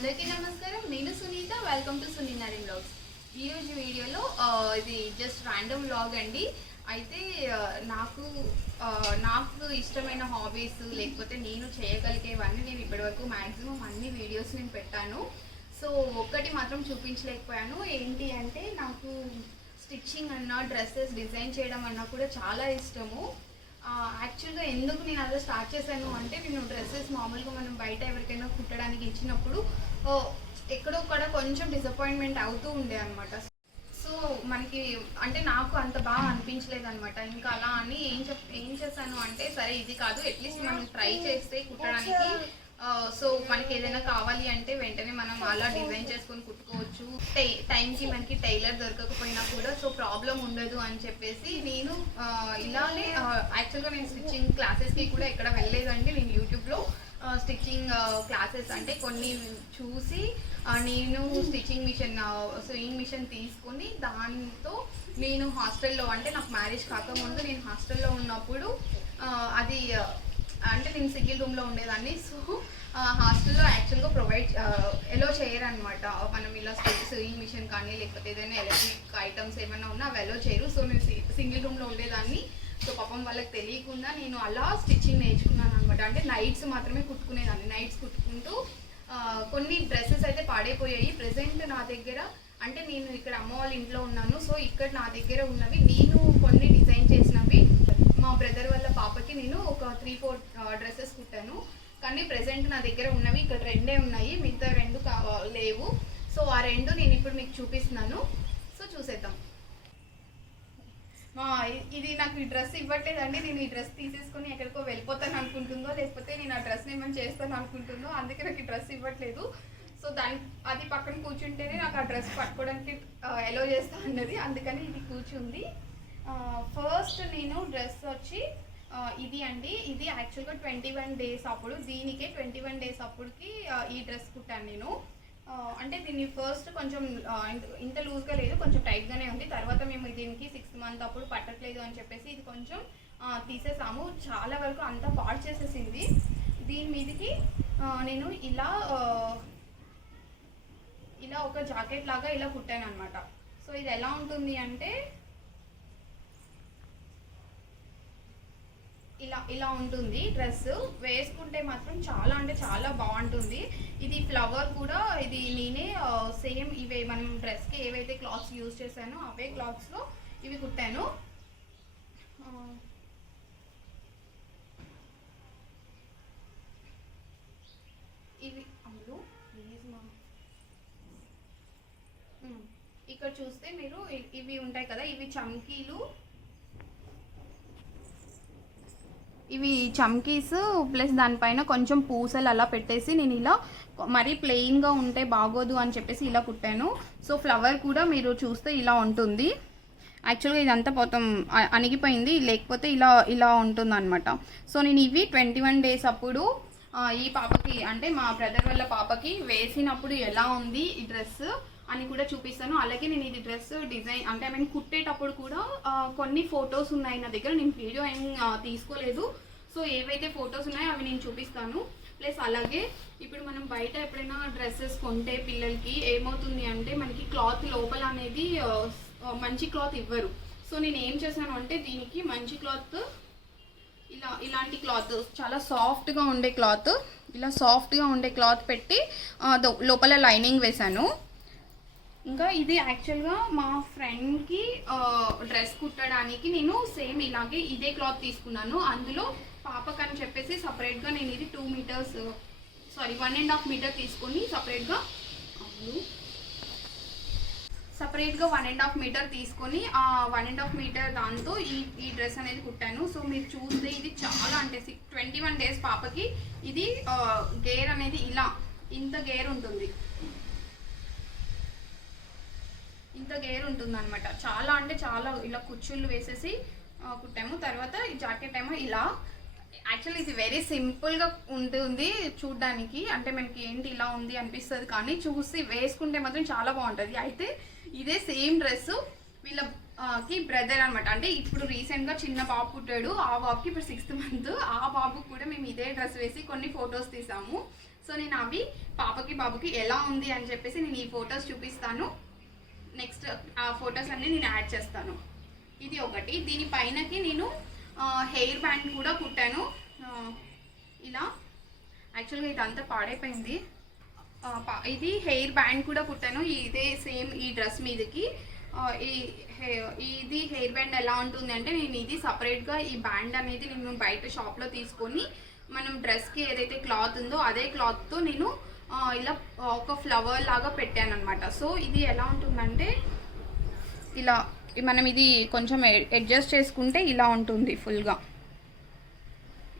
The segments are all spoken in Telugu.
అందరికీ నమస్కారం. నేను Sunitha. Welcome to Suninari vlogs. ఈరోజు వీడియోలో ఇది జస్ట్ ర్యాండమ్ వ్లాగ్ అండి. అయితే నాకు ఇష్టమైన హాబీస్ లేకపోతే నేను చేయగలిగేవన్నీ నేను ఇప్పటివరకు మ్యాక్సిమం అన్ని వీడియోస్ నేను పెట్టాను. సో ఒక్కటి మాత్రం చూపించలేకపోయాను. ఏంటి అంటే నాకు స్టిచ్చింగ్ అన్నా డ్రెస్సెస్ డిజైన్ చేయడం అన్నా కూడా చాలా ఇష్టము. యాక్చువల్గా ఎందుకు నేను అదే స్టార్ట్ చేశాను అంటే నేను డ్రెస్సెస్ మామూలుగా మనం బయట ఎవరికైనా కుట్టడానికి ఇచ్చినప్పుడు ఎక్కడో కూడా కొంచెం డిసప్పాయింట్మెంట్ అవుతూ ఉండే అనమాట. సో మనకి అంటే నాకు అంత బాగా అనిపించలేదు అనమాట. ఇంకా అలా అని ఏం చేశాను అంటే సరే ఇది కాదు, అట్లీస్ట్ మనం ట్రై చేస్తే కుట్టడానికి సో మనకి ఏదైనా కావాలి అంటే వెంటనే మనం అలా డిజైన్ చేసుకొని కుట్టుకోవచ్చు. టైంకి మనకి టైలర్ దొరకకపోయినా కూడా సో ప్రాబ్లం ఉండదు అని చెప్పేసి నేను ఇలానే యాక్చువల్గా నేను స్టిచ్చింగ్ క్లాసెస్కి కూడా ఎక్కడ వెళ్ళలేదండి. నేను యూట్యూబ్లో స్టిచ్చింగ్ క్లాసెస్ అంటే కొన్ని చూసి నేను స్టిచ్చింగ్ మిషన్ స్వింగ్ మిషన్ తీసుకొని దాంతో నేను హాస్టల్లో అంటే నాకు మ్యారేజ్ కాకముందు నేను హాస్టల్లో ఉన్నప్పుడు అది అంటే నేను సింగిల్ రూమ్లో ఉండేదాన్ని. సో హాస్టల్లో యాక్చువల్గా ప్రొవైడ్ ఎలో చేయరనమాట. మనం ఇలా స్వింగ్ మిషన్ కానీ లేకపోతే ఏదైనా ఎలక్ట్రిక్ ఐటమ్స్ ఏమైనా ఉన్నా అవి ఎలో చేయరు. సో నేను సింగిల్ రూమ్లో ఉండేదాన్ని. సో పాపం వాళ్ళకి తెలియకుండా నేను అలా స్టిచ్చింగ్ నేర్చుకున్నాను అనమాట. అంటే నైట్స్ మాత్రమే కుట్టుకునేదాన్ని. నైట్స్ కుట్టుకుంటూ కొన్ని డ్రెస్సెస్ అయితే పాడైపోయాయి. ప్రెసెంట్ నా దగ్గర అంటే నేను ఇక్కడ అమ్మ వాళ్ళ ఇంట్లో ఉన్నాను. సో ఇక్కడ నా దగ్గర ఉన్నవి నేను కొన్ని డిజైన్ చేసినవి మా బ్రదర్ వాళ్ళ పాపకి నేను ఒక 3-4 డ్రెస్సెస్ కుట్టాను. కానీ ప్రెసెంట్ నా దగ్గర ఉన్నవి ఇక్కడ 2 ఉన్నాయి, మిగతా 2 లేవు. సో ఆ 2 నేను ఇప్పుడు మీకు చూపిస్తున్నాను. సో చూసేద్దాం. ఇది నాకు ఈ డ్రెస్ ఇవ్వట్లేదండి. నేను ఈ డ్రెస్ తీసేసుకొని ఎక్కడికో వెళ్ళిపోతాను అనుకుంటుందో లేకపోతే నేను ఆ డ్రెస్ని ఏమైనా చేస్తాను అనుకుంటుందో, అందుకే నాకు ఈ డ్రెస్ ఇవ్వట్లేదు. సో అది పక్కన కూర్చుంటేనే నాకు ఆ డ్రెస్ పట్టుకోవడానికి ఎలో చేస్తా అన్నది, అందుకని ఇది కూర్చుంది. ఫస్ట్ నేను డ్రెస్ వచ్చి ఇది అండి. ఇది యాక్చువల్గా 21 డేస్ అప్పుడు, దీనికే 21 డేస్ అప్పటికి ఈ డ్రెస్ కుట్టాను నేను. అంటే దీన్ని ఫస్ట్ కొంచెం ఇంత లూజ్గా లేదు, కొంచెం టైట్గానే ఉంది. తర్వాత మేము దీనికి 6th మంత్ అప్పుడు పట్టట్లేదు అని చెప్పేసి ఇది కొంచెం తీసేసాము. చాలా వరకు అంతా పాడు చేసేసింది. దీని మీదకి నేను ఇలా ఒక జాకెట్ లాగా ఇలా కుట్టాను అనమాట. సో ఇది ఎలా ఉంటుంది అంటే ఇలా ఉంటుంది. డ్రెస్ వేసుకుంటే మాత్రం చాలా అంటే చాలా బాగుంటుంది. ఇది ఫ్లవర్ కూడా ఇది నేనే సేమ్ ఇవే మనం డ్రెస్కి ఏవైతే క్లాత్స్ యూజ్ చేశానో అవే క్లాత్స్లో ఇవి కుట్టాను. ఇవి అమ్ములు ప్లీజ్ మా ఇక్కడ చూస్తే మీరు ఇవి ఉంటాయి కదా, ఇవి చమ్కీస్ ప్లస్ దానిపైన కొంచెం పూసలు అలా పెట్టేసి నేను ఇలా మరీ ప్లెయిన్గా ఉంటే బాగోదు అని చెప్పేసి ఇలా కుట్టాను. సో ఫ్లవర్ కూడా మీరు చూస్తే ఇలా ఉంటుంది. యాక్చువల్గా ఇదంతా మొత్తం అణిగిపోయింది, లేకపోతే ఇలా ఉంటుంది అనమాట. సో నేను ఇవి 21 డేస్ అప్పుడు ఈ పాపకి అంటే మా బ్రదర్ వాళ్ళ పాపకి వేసినప్పుడు ఎలా ఉంది ఈ డ్రెస్ అని కూడా చూపిస్తాను. అలాగే నేను ఇది డ్రెస్ డిజైన్ అంటే కుట్టేటప్పుడు కూడా కొన్ని ఫొటోస్ ఉన్నాయి నా దగ్గర. నేను వీడియో ఏం తీసుకోలేదు. సో ఏవైతే ఫొటోస్ ఉన్నాయో అవి నేను చూపిస్తాను. ప్లస్ అలాగే ఇప్పుడు మనం బయట ఎప్పుడైనా డ్రెస్సెస్ కొంటే పిల్లలకి ఏమవుతుంది అంటే మనకి క్లాత్ లోపల అనేది మంచి క్లాత్ ఇవ్వరు. సో నేను ఏం చేశాను అంటే దీనికి మంచి క్లాత్ ఇలాంటి క్లాత్ చాలా సాఫ్ట్గా ఉండే క్లాత్ పెట్టి లోపల లైనింగ్ వేశాను. ఇంకా ఇది యాక్చువల్గా మా ఫ్రెండ్కి డ్రెస్ కుట్టడానికి నేను సేమ్ ఇలాగే ఇదే క్లాత్ తీసుకున్నాను. అందులో పాపకని చెప్పేసి సపరేట్గా నేను ఇది 1.5 మీటర్ తీసుకొని సపరేట్గా 1.5 మీటర్ తీసుకొని ఆ 1.5 మీటర్ దాంతో ఈ డ్రెస్ అనేది కుట్టాను. సో మీరు చూస్తే ఇది చాలా అంటే 21 డేస్ పాపకి ఇది గేర్ అనేది ఇంత గేర్ ఉంటుంది అనమాట. చాలా అంటే చాలా ఇలా కుచ్చుళ్ళు వేసేసి కుట్టాము. తర్వాత ఈ జాకెట్ ఏమో ఇలా యాక్చువల్లీ ఇది వెరీ సింపుల్గా ఉంటుంది చూడ్డానికి. అంటే మనకి ఏంటి ఇలా ఉంది అనిపిస్తుంది, కానీ చూసి వేసుకుంటే మాత్రం చాలా బాగుంటుంది. అయితే ఇదే సేమ్ డ్రెస్ వీళ్ళ కి బ్రదర్ అనమాట. అంటే ఇప్పుడు రీసెంట్గా చిన్న బాబు పుట్టాడు, ఆ బాబుకి ఇప్పుడు 6th మంత్. ఆ బాబుకి కూడా మేము ఇదే డ్రెస్ వేసి కొన్ని ఫొటోస్ తీసాము. సో నేను అవి పాపకి బాబుకి ఎలా ఉంది అని చెప్పేసి నేను ఈ ఫొటోస్ చూపిస్తాను. నెక్స్ట్ ఆ ఫొటోస్ అన్నీ నేను యాడ్ చేస్తాను. ఇది ఒకటి. దీనిపైనకి నేను హెయిర్ బ్యాండ్ కూడా కుట్టాను. ఇలా యాక్చువల్గా ఇదంతా పాడైపోయింది. ఇది హెయిర్ బ్యాండ్ కూడా కుట్టాను ఇదే సేమ్ ఈ డ్రెస్ మీదకి. ఇది హెయిర్ బ్యాండ్ ఎలా ఉంటుంది అంటే నేను ఇది సపరేట్గా ఈ బ్యాండ్ అనేది నేను బయట షాప్లో తీసుకొని మనం డ్రెస్కి ఏదైతే క్లాత్ ఉందో అదే క్లాత్తో నేను ఇలా ఒక ఫ్లవర్ లాగా పెట్టాను అనమాట. సో ఇది ఎలా ఉంటుందంటే ఇలా మనం ఇది కొంచెం అడ్జస్ట్ చేసుకుంటే ఇలా ఉంటుంది, ఫుల్గా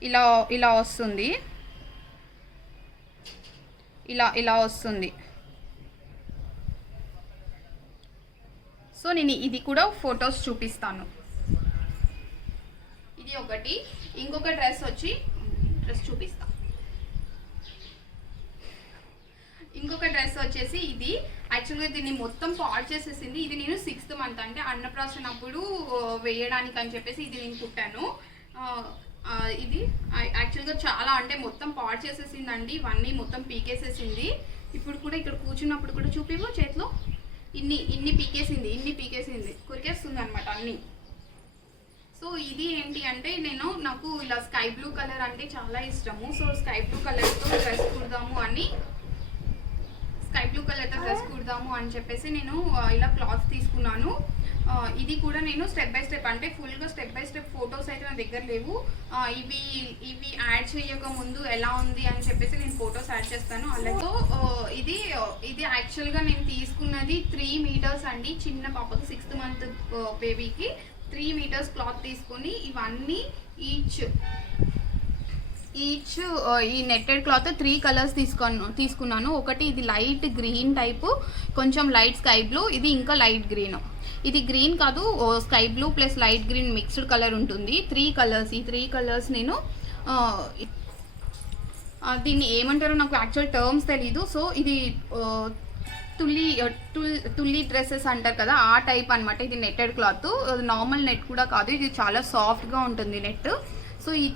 ఇలా ఇలా వస్తుంది, ఇలా వస్తుంది. సో నేను ఇది కూడా ఫొటోస్ చూపిస్తాను. ఇది ఒకటి. ఇంకొక డ్రెస్ చూపిస్తా. ఇంకొక డ్రెస్ వచ్చేసి ఇది యాక్చువల్గా దీన్ని మొత్తం పాడు చేసేసింది. ఇది నేను 6th మంత్ అంటే అన్నప్రాసన అప్పుడు వేయడానికి అని చెప్పేసి ఇది నేను కుట్టాను. ఇది యాక్చువల్గా చాలా అంటే మొత్తం పాడు చేసేసిందండి. ఇవన్నీ మొత్తం పీకేసేసింది. ఇప్పుడు కూడా ఇక్కడ కూర్చున్నప్పుడు కూడా చూపివు చేతిలో ఇన్ని పీకేసింది కొరికేస్తుంది అనమాట అన్నీ. సో ఇది ఏంటి అంటే నాకు ఇలా స్కై బ్లూ కలర్ అంటే చాలా ఇష్టము. సో స్కై బ్లూ కలర్తో డ్రెస్ కుడదాము అని చెప్పేసి నేను ఇలా క్లాత్ తీసుకున్నాను. ఇది కూడా నేను స్టెప్ బై స్టెప్ అంటే ఫుల్గా స్టెప్ బై స్టెప్ ఫొటోస్ అయితే నా దగ్గర లేవు. ఇవి యాడ్ చేయక ముందు ఎలా ఉంది అని చెప్పేసి నేను ఫొటోస్ యాడ్ చేస్తాను. అలాగే ఇది యాక్చువల్గా నేను తీసుకున్నది 3 మీటర్స్ అండి. చిన్న పాపకి 6th మంత్ బేబీకి 3 మీటర్స్ క్లాత్ తీసుకొని ఇవన్నీ ఈచ్ ఈ నెట్టెడ్ క్లాత్ 3 కలర్స్ తీసుకున్నాను. ఒకటి ఇది లైట్ గ్రీన్ టైపు, కొంచెం లైట్ స్కై బ్లూ, ఇది ఇంకా లైట్ గ్రీన్. ఇది గ్రీన్ కాదు, sky blue plus light green mixed colour ఉంటుంది. 3 కలర్స్. ఈ 3 కలర్స్ నేను దీన్ని ఏమంటారో నాకు యాక్చువల్ టర్మ్స్ తెలీదు. సో ఇది తుల్లి డ్రెస్సెస్ అంటారు కదా, ఆ టైప్ అనమాట. ఇది నెట్టెడ్ క్లాత్, నార్మల్ నెట్ కూడా కాదు, ఇది చాలా సాఫ్ట్గా ఉంటుంది నెట్. సో ఈ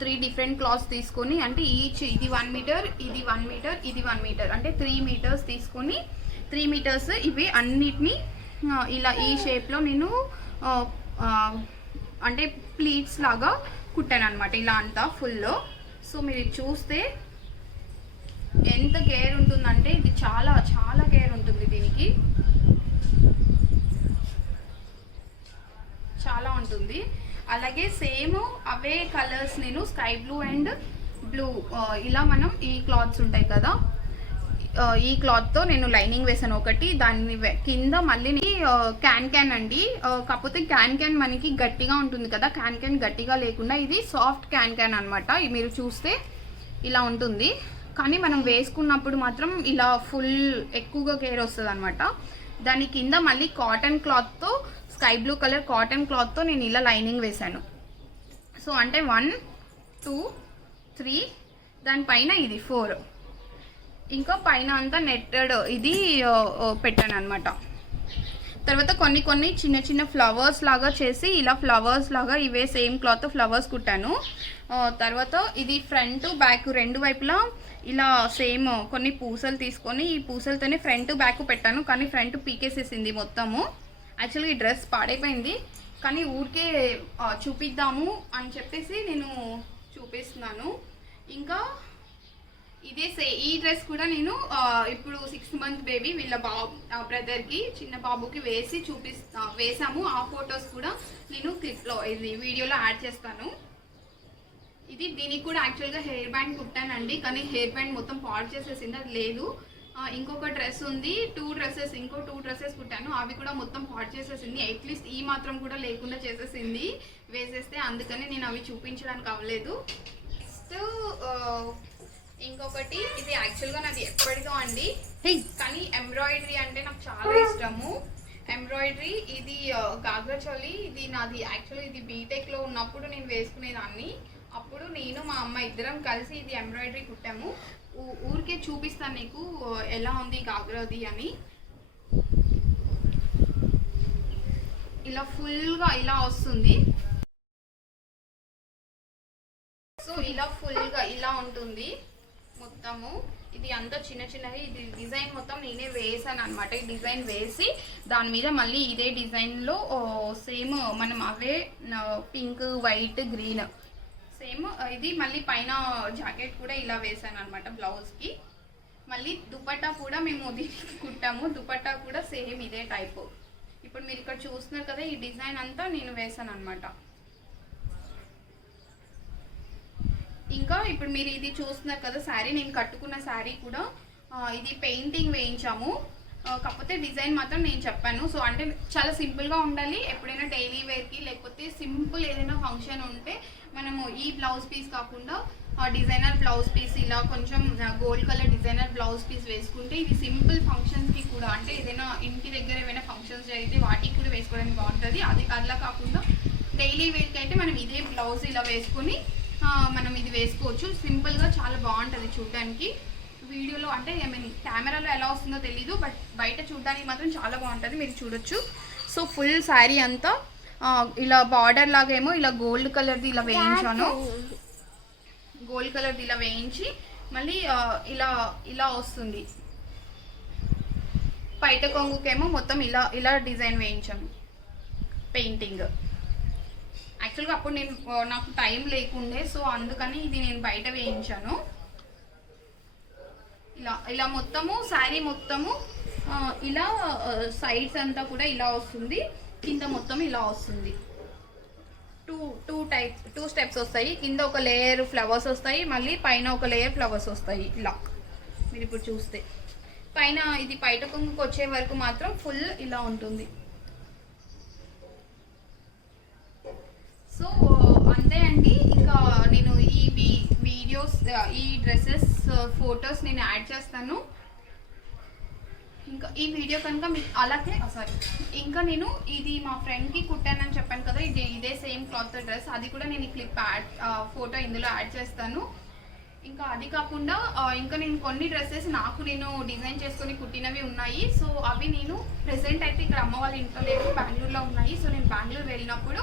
త్రీ డిఫరెంట్ క్లాత్స్ తీసుకొని అంటే ఈచ్ ఇది 1 మీటర్, ఇది 1 మీటర్, ఇది 1 మీటర్ అంటే 3 మీటర్స్ తీసుకొని 3 మీటర్స్ ఇవి అన్నిటినీ ఇలా ఈ షేప్లో నేను అంటే ప్లీట్స్ లాగా కుట్టాను అనమాట, ఇలా అంతా ఫుల్లో. సో మీరు చూస్తే ఎంత కేర్ ఉంటుందంటే ఇది చాలా చాలా కేర్ ఉంటుంది, దీనికి చాలా ఉంటుంది. అలాగే సేమ్ అవే కలర్స్ నేను స్కై బ్లూ అండ్ బ్లూ ఇలా మనం ఈ క్లాత్స్ ఉంటాయి కదా, ఈ క్లాత్తో నేను లైనింగ్ వేసాను ఒకటి. దాన్ని కింద మళ్ళీ క్యాన్ అండి. కాకపోతే క్యాన్ మనకి గట్టిగా ఉంటుంది కదా, క్యాన్ గట్టిగా లేకుండా ఇది సాఫ్ట్ క్యాన్ అనమాట. మీరు చూస్తే ఇలా ఉంటుంది, కానీ మనం వేసుకున్నప్పుడు మాత్రం ఇలా ఫుల్ ఎక్కువగా కేర్ వస్తుంది అనమాట. దాని కింద మళ్ళీ కాటన్ క్లాత్తో స్కై బ్లూ కలర్ కాటన్ క్లాత్తో నేను ఇలా లైనింగ్ వేసాను. సో అంటే 1 2 3 దానిపైన ఇది 4, ఇంకా పైన అంతా నెట్టెడ్ ఇది పెట్టాను అనమాట. తర్వాత కొన్ని చిన్న ఫ్లవర్స్ లాగా చేసి ఇలా ఫ్లవర్స్ లాగా ఇవే సేమ్ క్లాత్ ఫ్లవర్స్ కుట్టాను. తర్వాత ఇది ఫ్రంట్ బ్యాక్ రెండు వైపులా ఇలా సేమ్ కొన్ని పూసలు తీసుకొని ఈ పూసలతోనే ఫ్రంట్ బ్యాక్ పెట్టాను, కానీ ఫ్రంట్ పీకేసేసింది మొత్తము. యాక్చువల్గా ఈ డ్రెస్ పాడైపోయింది, కానీ ఊరికే చూపిద్దాము అని చెప్పేసి నేను చూపిస్తున్నాను. ఇంకా ఈ డ్రెస్ కూడా నేను ఇప్పుడు 6th మంత్ బేబీ వీళ్ళ బ్రదర్కి చిన్న బాబుకి వేసాము. ఆ ఫొటోస్ కూడా నేను క్లిప్లో ఇది వీడియోలో యాడ్ చేస్తాను. దీనికి కూడా యాక్చువల్గా హెయిర్ బ్యాండ్ కుట్టానండి, కానీ హెయిర్ బ్యాండ్ మొత్తం పాడు చేసేసింది, అది లేదు. ఇంకొక డ్రెస్ ఉంది, ఇంకో 2 డ్రెస్సెస్ కుట్టాను, అవి కూడా మొత్తం పాడు చేసేసింది. అట్లీస్ట్ ఈ మాత్రం కూడా లేకుండా చేసేసింది వేసేస్తే, అందుకని నేను అవి చూపించడానికి అవ్వలేదు. నెక్స్ట్ ఇంకొకటి ఇది యాక్చువల్గా నాది ఎప్పటిదో అండి, కానీ ఎంబ్రాయిడరీ అంటే నాకు చాలా ఇష్టము. ఎంబ్రాయిడరీ ఇది గాగ్రా చోలీ, ఇది నాది యాక్చువల్లీ ఇది బీటెక్లో ఉన్నప్పుడు నేను వేసుకునేదాన్ని. అప్పుడు నేను మా అమ్మ ఇద్దరం కలిసి ఇది ఎంబ్రాయిడరీ కుట్టాము. ఊరికే చూపిస్తాను నీకు ఎలా ఉంది గాగ్రాది అని. ఇలా ఫుల్గా ఇలా వస్తుంది. సో ఇలా ఫుల్గా ఇలా ఉంటుంది మొత్తము. ఇది అంతా చిన్న చిన్నవి. ఇది డిజైన్ మొత్తం నేనే వేసాను అనమాట. ఈ డిజైన్ వేసి దాని మీద మళ్ళీ ఇదే డిజైన్లో సేమ్ మనం అవే పింక్, వైట్, గ్రీన్ సేమ్ ఇది మళ్ళీ పైన జాకెట్ కూడా ఇలా వేసాను అనమాట బ్లౌజ్కి. మళ్ళీ దుపట్టా కూడా మేము దీనికి కుట్టాము. దుపట్టా కూడా సేమ్ ఇదే టైపు. ఇప్పుడు మీరు ఇక్కడ చూస్తున్నారు కదా, ఈ డిజైన్ అంతా నేను వేసాను అనమాట. ఇంకా ఇప్పుడు మీరు ఇది చూస్తున్నారు కదా శారీ, నేను కట్టుకున్న శారీ కూడా ఇది పెయింటింగ్ వేయించాము. కాకపోతే డిజైన్ మాత్రం నేను చెప్పాను. సో అంటే చాలా సింపుల్గా ఉండాలి. ఎప్పుడైనా డైలీ వేర్కి లేకపోతే సింపుల్ ఏదైనా ఫంక్షన్ ఉంటే మనము ఈ బ్లౌజ్ పీస్ కాకుండా డిజైనర్ బ్లౌజ్ పీస్ ఇలా కొంచెం gold colour designer blouse piece వేసుకుంటే ఇది సింపుల్ ఫంక్షన్స్కి కూడా, అంటే ఏదైనా ఇంటి దగ్గర ఏమైనా ఫంక్షన్స్ జరిగితే వాటికి కూడా వేసుకోవడానికి బాగుంటుంది. అది అలా కాకుండా డైలీ వేర్కి అయితే మనం ఇదే బ్లౌజ్ ఇలా వేసుకొని మనం ఇది వేసుకోవచ్చు. సింపుల్గా చాలా బాగుంటుంది చూడడానికి. వీడియోలో అంటే ఐ మీన్ కెమెరాలో ఎలా వస్తుందో తెలీదు, బట్ బయట చూడడానికి మాత్రం చాలా బాగుంటుంది, మీరు చూడొచ్చు. సో ఫుల్ శారీ అంతా ఇలా బార్డర్ లాగా ఏమో ఇలా గోల్డ్ కలర్ది ఇలా వేయించాను. గోల్డ్ కలర్ది ఇలా వేయించి మళ్ళీ ఇలా ఇలా వస్తుంది. పైట కొంగుకేమో మొత్తం ఇలా ఇలా డిజైన్ వేయించాను పెయింటింగ్. యాక్చువల్గా అప్పుడు నాకు టైం లేకుండే, సో అందుకని ఇది నేను బయట వేయించాను. ఇలా ఇలా మొత్తము శారీ మొత్తము ఇలా సైడ్స్ అంతా కూడా ఇలా వస్తుంది, కింద మొత్తం ఇలా వస్తుంది. టూ స్టెప్స్ వస్తాయి. కింద ఒక లేయర్ ఫ్లవర్స్ వస్తాయి, మళ్ళీ పైన ఒక లేయర్ ఫ్లవర్స్ వస్తాయి. ఇలా మీరు ఇప్పుడు చూస్తే పైన ఇది పైట కొంగుకు వచ్చే వరకు మాత్రం ఫుల్ ఇలా ఉంటుంది. సో అంతే అండి. ఇంకా నేను ఈ వీడియోస్, ఈ డ్రెస్సెస్ ఫొటోస్ నేను యాడ్ చేస్తాను. ఇంకా ఈ వీడియో కనుక మీకు అలాగే ఇంకా నేను ఇది మా ఫ్రెండ్కి కుట్టానని చెప్పాను కదా, ఇదే సేమ్ క్లాత్ డ్రెస్, అది కూడా నేను ఈ క్లిప్ ఫోటో ఇందులో యాడ్ చేస్తాను. ఇంకా అది కాకుండా ఇంకా నేను కొన్ని డ్రెస్సెస్ నేను డిజైన్ చేసుకొని కుట్టినవి ఉన్నాయి. సో అవి నేను ప్రెసెంట్ అయితే ఇక్కడ అమ్మ వాళ్ళ ఇంట్లో లేవు, బెంగళూరులో ఉన్నాయి. సో నేను బెంగళూరు వెళ్ళినప్పుడు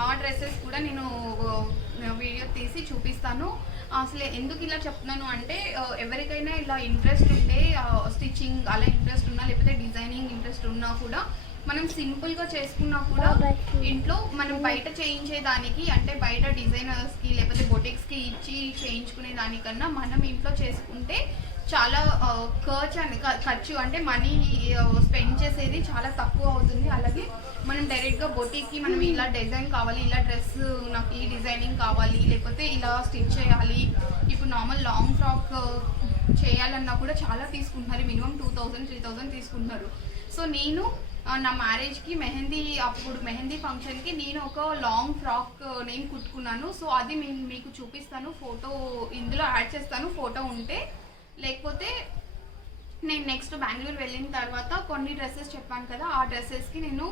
ఆ డ్రెస్సెస్ కూడా నేను వీడియో తీసి చూపిస్తాను. అసలు ఎందుకు ఇలా చెప్తున్నాను అంటే ఎవరికైనా ఇలా ఇంట్రెస్ట్ ఉంటే స్టిచ్చింగ్ అలా ఇంట్రెస్ట్ ఉన్నా, లేకపోతే డిజైనింగ్ ఇంట్రెస్ట్ ఉన్నా కూడా మనం సింపుల్గా చేసుకున్నా కూడా ఇంట్లో మనం బయట చేయించే దానికి, అంటే బయట డిజైనర్స్కి లేకపోతే బొటిక్స్కి ఇచ్చి చేయించుకునే దానికన్నా మనం ఇంట్లో చేసుకుంటే చాలా ఖర్చు అంటే మనీ స్పెండ్ చేసేది చాలా తక్కువ అవుతుంది. అలాగే మనం డైరెక్ట్గా బొటిక్కి మనం ఇలా డిజైన్ కావాలి, ఇలా డ్రెస్ నాకు ఈ డిజైనింగ్ కావాలి, లేకపోతే ఇలా స్టిచ్ చేయాలి, ఇప్పుడు నార్మల్ లాంగ్ ఫ్రాక్ చేయాలన్నా కూడా చాలా తీసుకుంటున్నారు. మినిమం 2000-3000 తీసుకుంటున్నారు. సో నేను నా మ్యారేజ్కి మెహందీ ఫంక్షన్కి నేను ఒక లాంగ్ ఫ్రాక్ నేను కుట్టుకున్నాను. సో అది మీకు చూపిస్తాను, ఫోటో ఇందులో యాడ్ చేస్తాను ఫోటో ఉంటే. లేకపోతే నేను నెక్స్ట్ బెంగళూరు వెళ్ళిన తర్వాత కొన్ని డ్రెస్సెస్ చెప్పాను కదా, ఆ డ్రెస్సెస్కి నేను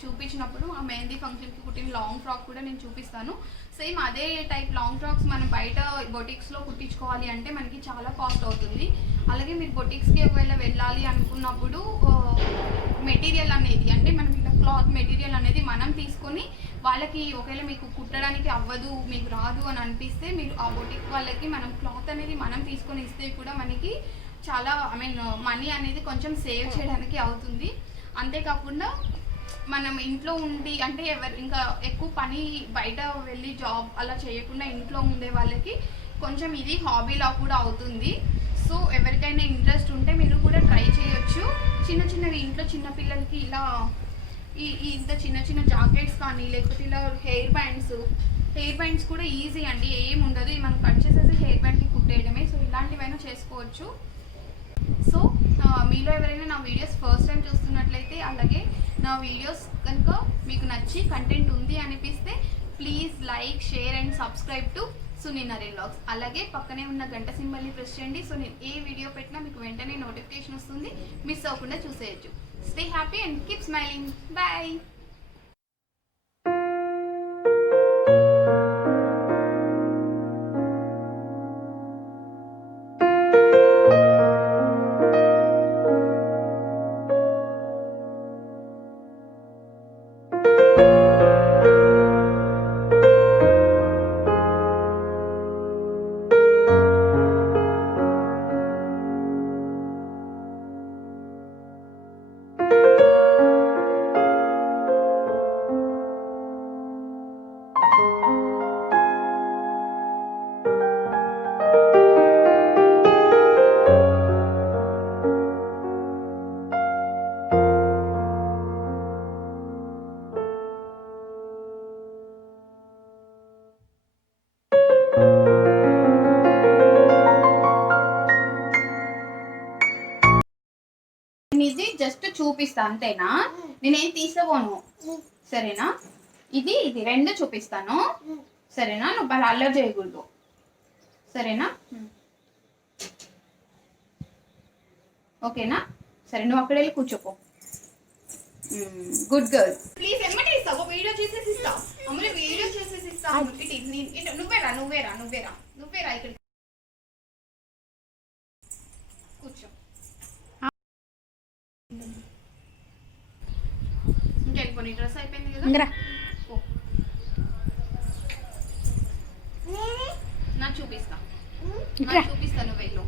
చూపించినప్పుడు ఆ మెహందీ ఫంక్షన్కి కుట్టిన లాంగ్ ఫ్రాక్ కూడా నేను చూపిస్తాను. సేమ్ అదే టైప్ లాంగ్ ఫ్రాక్స్ మనం బయట బొటిక్స్లో కుట్టించుకోవాలి అంటే మనకి చాలా కాస్ట్ అవుతుంది. అలాగే మీరు బొటిక్స్కి ఒకవేళ వెళ్ళాలి అనుకున్నప్పుడు మెటీరియల్ అనేది, అంటే మనం ఇలా క్లాత్ మెటీరియల్ అనేది మనం తీసుకొని వాళ్ళకి ఒకవేళ మీకు కుట్టడానికి అవ్వదు, మీకు రాదు అని అనిపిస్తే మీరు ఆ బొటిక్ వాళ్ళకి మనం క్లాత్ అనేది మనం తీసుకొని ఇస్తే కూడా మనకి చాలా మనీ అనేది కొంచెం సేవ్ చేయడానికి అవుతుంది. అంతేకాకుండా మనం ఇంట్లో ఉండి అంటే ఇంకా ఎక్కువ పని బయట వెళ్ళి జాబ్ అలా చేయకుండా ఇంట్లో ఉండే వాళ్ళకి కొంచెం ఇది హాబీలా కూడా అవుతుంది. సో ఎవరికైనా ఇంట్రెస్ట్ ఉంటే మీరు కూడా ట్రై చేయొచ్చు. చిన్నవి ఇంట్లో చిన్నపిల్లలకి ఇలా ఇంత చిన్న జాకెట్స్ కానీ, లేకపోతే ఇలా హెయిర్ బ్యాండ్స్ కూడా ఈజీ అండి, ఏం ఉండదు. మనం కట్ చేసేసి హెయిర్ బ్యాండ్కి కుట్టేయడమే. సో ఇలాంటివైనా చేసుకోవచ్చు. సో మీలో ఎవరైనా నా వీడియోస్ ఫస్ట్ టైం చూస్తున్నట్లయితే, అలాగే నా వీడియోస్ కనుక మీకు నచ్చి కంటెంట్ ఉంది అనిపిస్తే please like, share and subscribe to Suni Naren vlogs. అలాగే పక్కనే ఉన్న గంట సింబల్ని ప్రెస్ చేయండి. సో నేను ఏ వీడియో పెట్టినా మీకు వెంటనే నోటిఫికేషన్ వస్తుంది, మిస్ అవ్వకుండా చూసేయచ్చు. Stay happy and keep smiling. Bye. చూపిస్తా అంతేనా, నేనేం తీసుకోను సరేనా. ఇది ఇది రెండు చూపిస్తాను సరేనా, నువ్వు అలా అల్లరి చేయకూడదు సరేనా. ఓకేనా, సరే నువ్వు అక్కడ వెళ్ళి కూర్చోపో. Good girl. ప్లీజ్ ఎమ్మటే ఇస్తావు, వీడియో చేసేసి ఇస్తా అమ్ములు, వీడియో చేసేసి ఇస్తా. నువ్వేరా ఇక్కడ కూర్చో. ఇంకెళ్ళిపో, నీ డ్రెస్ అయిపోయింది కదా. నాకు చూపిస్తా, నువ్వు వెళ్ళు.